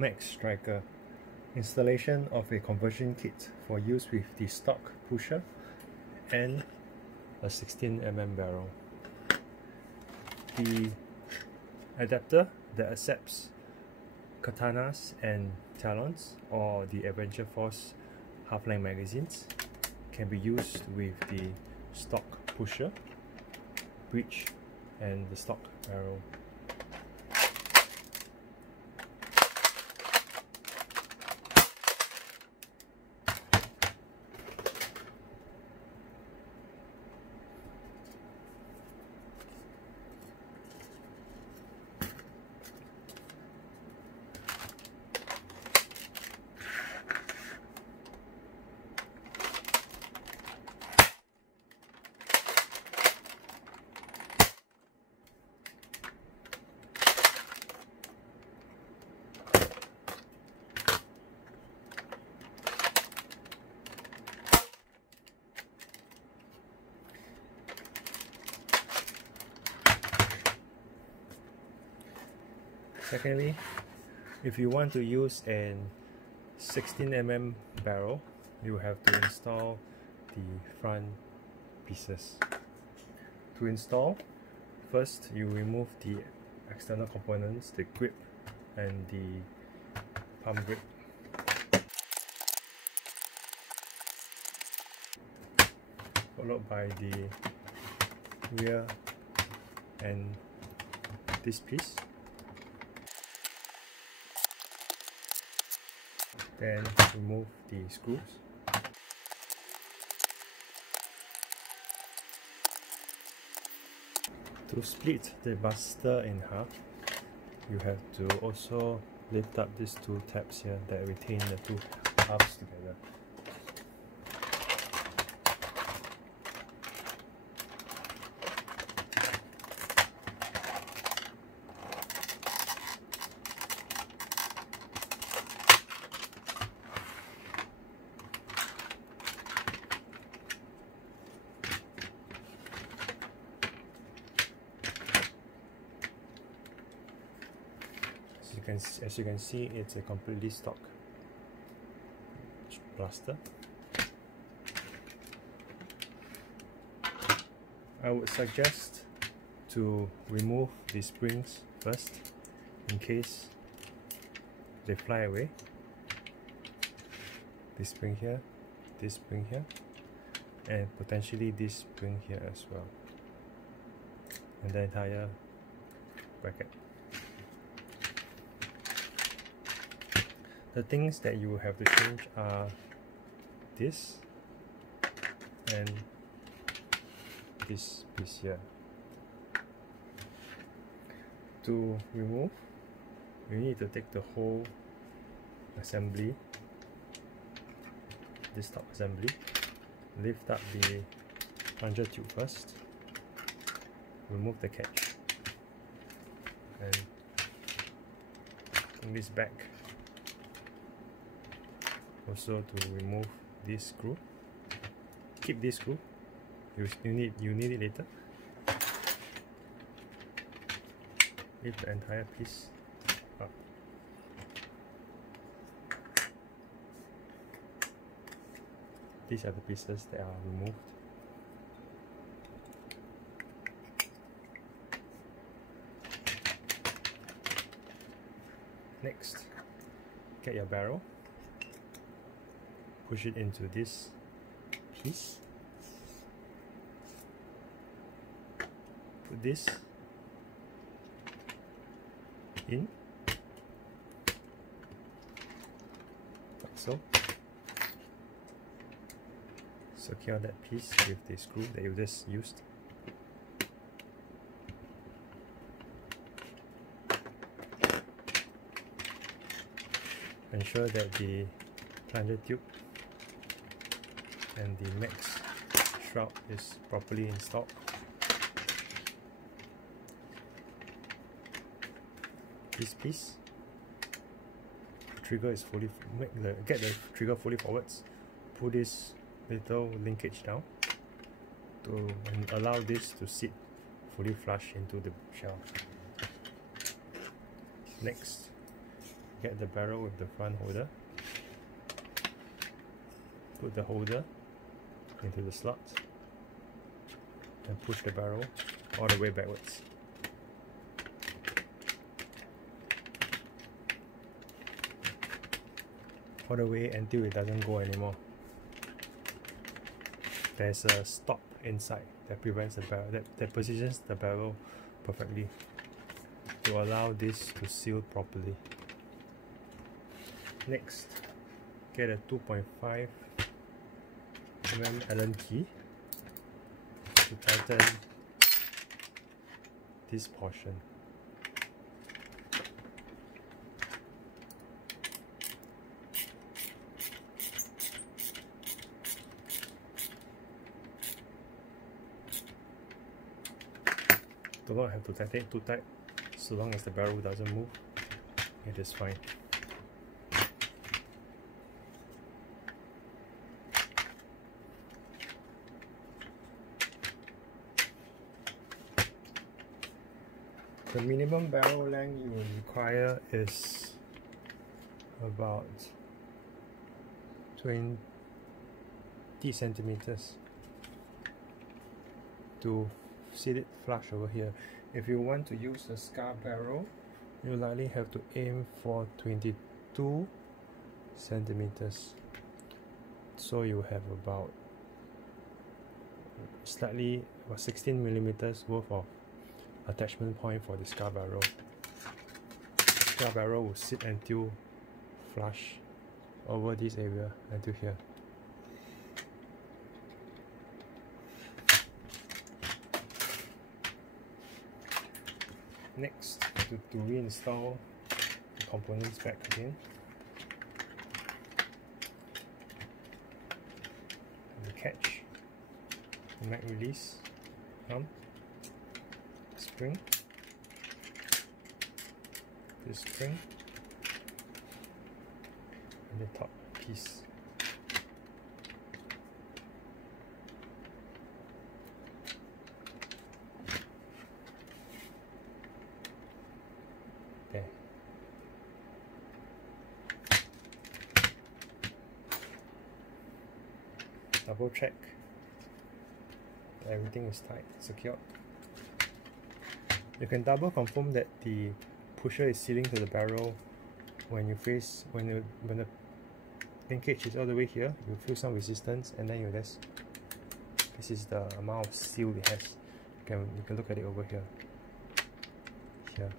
Max Stryker. Installation of a conversion kit for use with the stock pusher and a 16mm barrel. The adapter that accepts katanas and talons or the Adventure Force half-length magazines can be used with the stock pusher, breech and the stock barrel. Secondly, if you want to use a 16mm barrel, you have to install the front pieces. To install, first you remove the external components, the grip and the palm grip. Followed by the rear and this piece. Then remove the screws. To split the buster in half, you have to also lift up these two tabs here that retain the two halves together. As you can see, it's a completely stock blaster. I would suggest to remove the springs first in case they fly away. This spring here, and potentially this spring here as well, and the entire bracket. The things that you have to change are this and this piece here. To remove, you need to take the whole assembly, this top assembly, lift up the plunger tube first, remove the catch, and bring this back. Also to remove this screw. Keep this screw. You need it later. Lift the entire piece up. These are the pieces that are removed. Next, get your barrel. Push it into this piece. Put this in, like so. Secure that piece with the screw that you just used. Ensure that the plunger tube and the max shroud is properly installed. This piece, the trigger is get the trigger fully forwards. Pull this little linkage down and allow this to sit fully flush into the shell. Next, get the barrel with the front holder. Put the holder into the slot and push the barrel all the way backwards. All the way until it doesn't go anymore. There's a stop inside that prevents the barrel, that positions the barrel perfectly to allow this to seal properly. Next, get a 2.5 mm Allen key to tighten this portion. Do not have to tighten it too tight, so long as the barrel doesn't move, it is fine. The minimum barrel length you will require is about 20 centimeters to sit it flush over here. If you want to use a scar barrel, you likely have to aim for 22 centimeters. So you have about 16 millimeters worth of attachment point for the scar barrel. The scar barrel will sit until flush over this area until here. Next, to reinstall the components back again, the catch, the mag release arm, spring, this spring, and the top piece. There. Double check that everything is tight, secured. You can double confirm that the pusher is sealing to the barrel when the linkage is all the way here. You feel some resistance, and then this is the amount of seal it has. You can look at it over here. Here.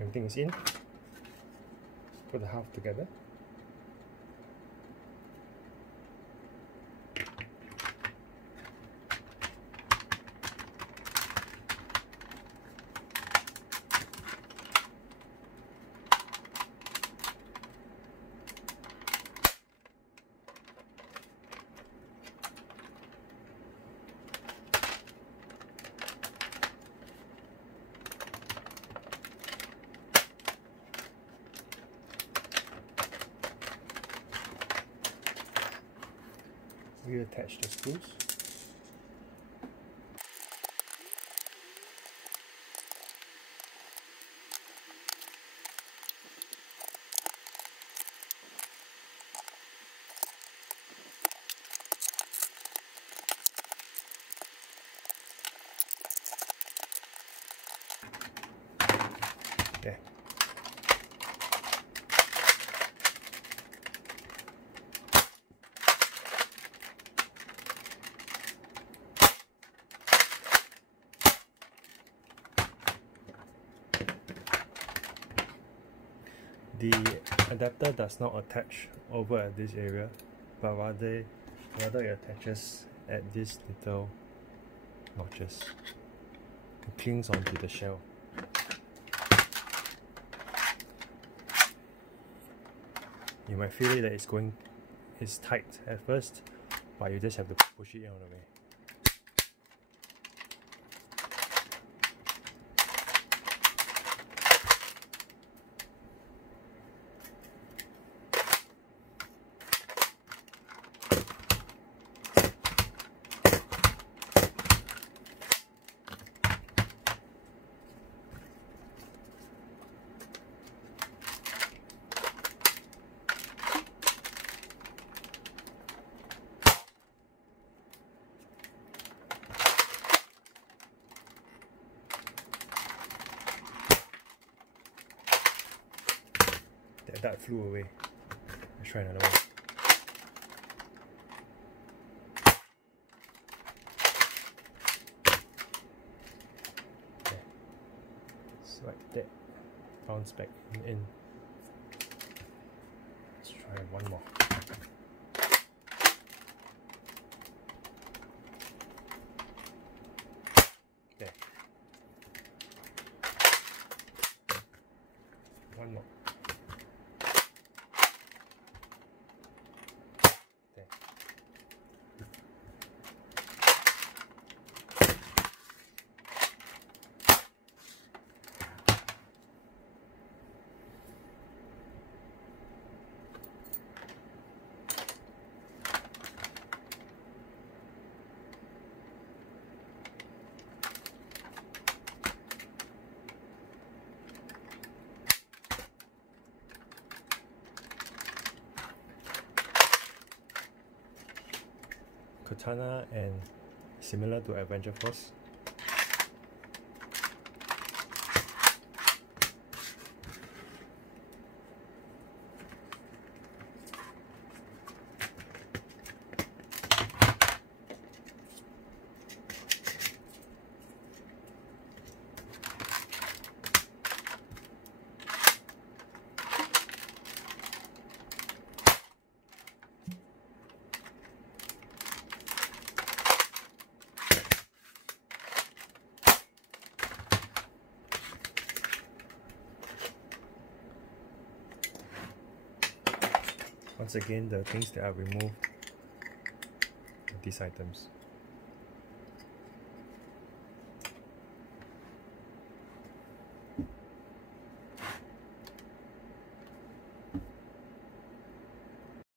Everything is in. Put the half together. Reattach the screws. There. The adapter does not attach over at this area, but rather it attaches at these little notches. It clings onto the shell. You might feel it that it's tight at first, but you just have to push it on the way. The dart flew away. Let's try another one. Okay. It's like that. Bounce back in. Let's try one more. There. One more. There. Katana and similar to Adventure Force. Once again, the things that are removed are these items.